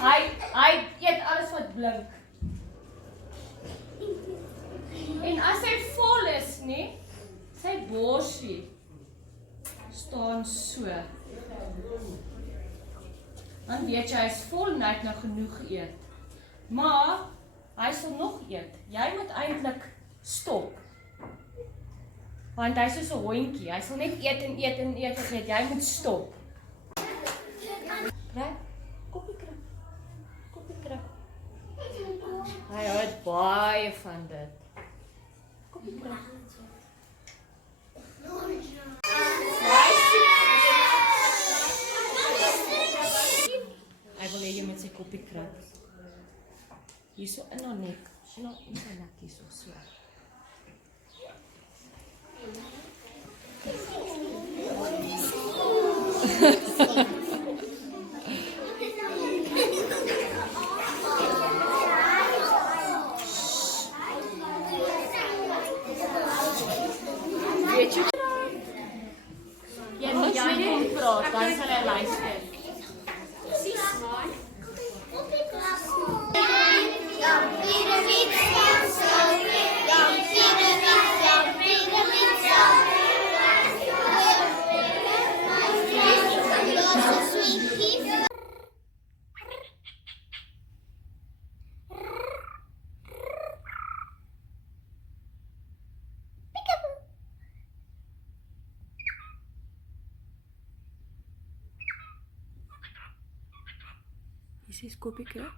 Hy eet alles wat blink. En as hy vol is, nee, sy borsie staan so. Dan weet jy, hy is vol en hy het nou genoeg geëet. Maar, hy sal nog eet. Jy moet eintlik stop. Want hy is soos 'n hondjie. Hy sal net eet en eet en eet en eet. Jy moet stop. Kry? Koppie kry. Koppie kry. Hy hou baie van dit. Koppie kry. Hy wil hê jy moet sy koppie kry. Hier so in haar nek. Sy nou in sy nek hier so. Weet jy? Jy moet nie praat, dan sal hy luister. Is dit koppie kry?